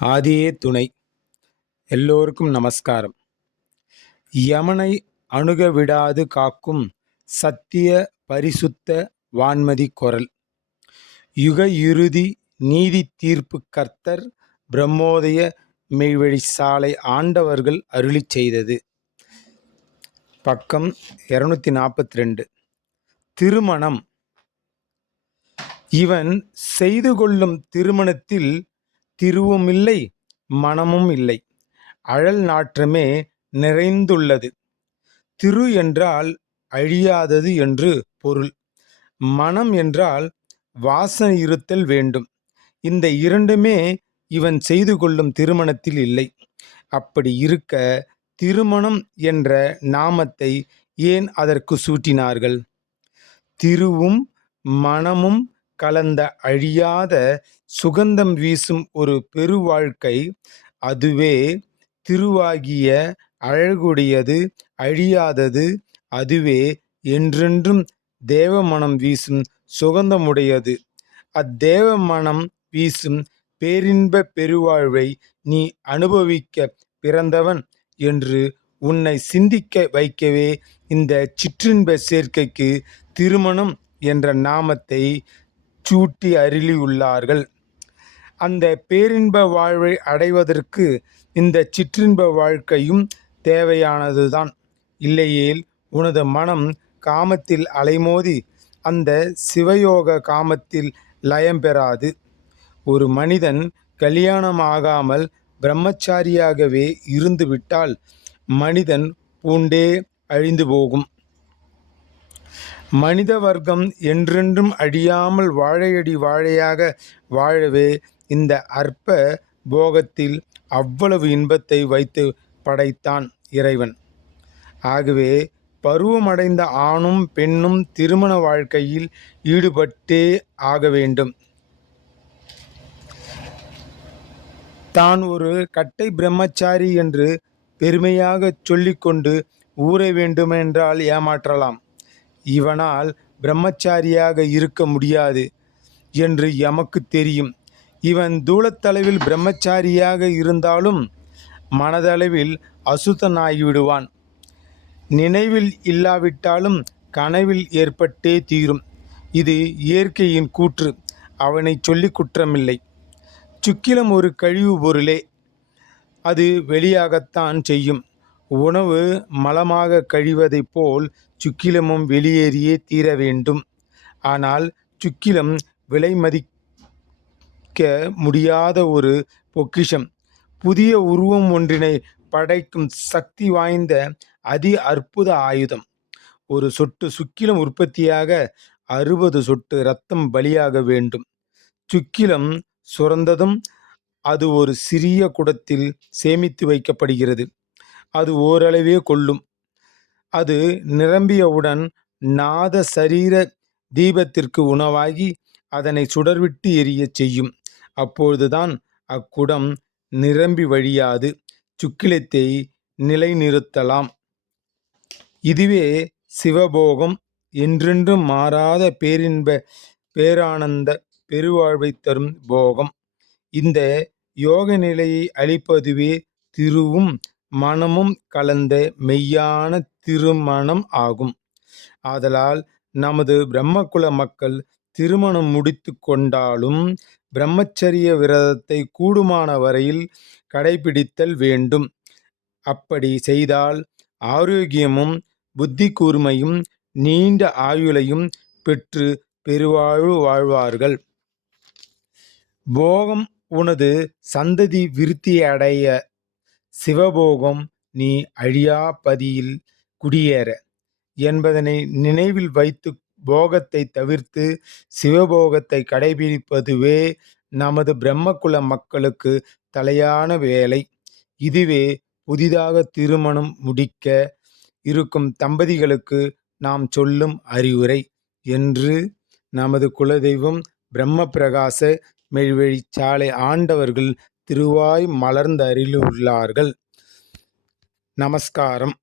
ஆதியே துணை. எல்லோருக்கும் நமஸ்காரம். யமனை அணுக விடாது காக்கும் சத்திய பரிசுத்த வான்மதி குரல். யுக இறுதி நீதி தீர்ப்பு கர்த்தர் பிரம்மோதய மெய்வழி சாலை ஆண்டவர்கள் அருளிச் செய்தது. பக்கம் 242. திருமணம். இவன் செய்து கொள்ளும் திருமணத்தில் திருவுமில்லை, மனமும் இல்லை, அழல் நாற்றமே நிறைந்துள்ளது. திரு என்றால் அழியாதது என்று பொருள். மனம் என்றால் வாசனை இருத்தல் வேண்டும். இந்த இரண்டுமே இவன் செய்து கொள்ளும் திருமணத்தில் இல்லை. அப்படி இருக்க திருமணம் என்ற நாமத்தை ஏன் அதற்கு சூட்டினார்கள்? திருவும் மனமும் கலந்த அழியாத சுகந்தம் வீசும் ஒரு பெருவாழ்க்கை, அதுவே திருவாகிய அழகுடையது, அழியாதது. அதுவே என்றென்றும் தேவ மனம் வீசும் சுகந்தமுடையது. அத்தேவ மனம் வீசும் பேரின்ப பெருவாழ்வை நீ அனுபவிக்க பிறந்தவன் என்று உன்னை சிந்திக்க வைக்கவே இந்த சிற்றின்ப சேர்க்கைக்கு திருமணம் என்ற நாமத்தை சூட்டி அருளியுள்ளார்கள். அந்த பேரின்ப வாழ்வை அடைவதற்கு இந்த சிற்றின்ப வாழ்க்கையும் தேவையானதுதான். இல்லையேல் உனது மனம் காமத்தில் அலைமோதி அந்த சிவயோக காமத்தில் லயம் பெறாது. ஒரு மனிதன் கல்யாணமாகாமல் பிரம்மச்சாரியாகவே இருந்துவிட்டால் மனிதன் பூண்டே அழிந்து போகும். மனித வர்க்கம் என்றென்றும் அழியாமல் வாழையடி வாழையாக வாழவே இந்த அற்ப போகத்தில் அவ்வளவு இன்பத்தை வைத்து படைத்தான் இறைவன். ஆகவே பருவமடைந்த ஆணும் பெண்ணும் திருமண வாழ்க்கையில் ஈடுபட்டே ஆக வேண்டும். தான் ஒரு கட்டை பிரம்மச்சாரி என்று பெருமையாக சொல்லிக்கொண்டு ஊற வேண்டுமென்றால் ஏமாற்றலாம். இவனால் பிரம்மச்சாரியாக இருக்க முடியாது என்று எமக்கு தெரியும். இவன் தூளத்தளவில் பிரம்மச்சாரியாக இருந்தாலும் மனதளவில் அசுத்தனாகிவிடுவான். நினைவில் இல்லாவிட்டாலும் கனவில் ஏற்பட்டே தீரும். இது இயற்கையின் கூற்று. அவனை சொல்லி குற்றமில்லை. சுக்கிலம் ஒரு கழிவு பொருளே. அது வெளியாகத்தான் செய்யும். உணவு மலமாக கழிவதைப் போல் சுக்கிலமும் வெளியேறியே தீர வேண்டும். ஆனால் சுக்கிலம் விலை மதிக்க முடியாத ஒரு பொக்கிஷம். புதிய உருவம் ஒன்றினை படைக்கும் சக்தி வாய்ந்த அதி அற்புத ஆயுதம். ஒரு சொட்டு சுக்கிலம் உற்பத்தியாக 60 சொட்டு இரத்தம் பலியாக வேண்டும். சுக்கிலம் சுரந்ததும் அது ஒரு சிறிய குடத்தில் சேமித்து வைக்கப்படுகிறது. அது ஓரளவே கொள்ளும். அது நிரம்பியவுடன் நாத சரீர தீபத்திற்கு உணவாகி அதனை சுடர்விட்டு எரிய செய்யும். அப்பொழுதுதான் அக்குடம் நிரம்பி வழியாது சுக்கிலத்தை நிலைநிறுத்தலாம். இதுவே சிவபோகம், என்றென்றும் மாறாத பேரின்ப பேரானந்த பெருவாழ்வை தரும் போகம். இந்த யோக நிலையை அளிப்பதுவே திருவும் மனமும் கலந்த மெய்யான திருமணம் ஆகும். ஆதலால் நமது பிரம்மகுல மக்கள் திருமணம் முடித்து கொண்டாலும் பிரம்மச்சரிய விரதத்தை கூடுமான வரையில் கடைபிடித்தல் வேண்டும். அப்படி செய்தால் ஆரோக்கியமும் புத்தி கூர்மையும் நீண்ட ஆயுளையும் பெற்று பெருவாழ்வு வாழ்வார்கள். போகம் உனது சந்ததி விருத்தியடைய, சிவபோகம் நீ அழியா பதியில் குடியேற என்பதனை நினைவில் வைத்து போகத்தை தவிர்த்து சிவபோகத்தை கடைபிடிப்பதுவே நமது பிரம்மகுல மக்களுக்கு தலையான வேலை. இதுவே புதிதாக திருமணம் முடிக்க இருக்கும் தம்பதிகளுக்கு நாம் சொல்லும் அறிவுரை என்று நமது குலதெய்வம் பிரம்ம பிரகாச மெய்வழி சாலை ஆண்டவர்கள் திருவாய் மலர்ந்து அருளியுள்ளார்கள். நமஸ்காரம்.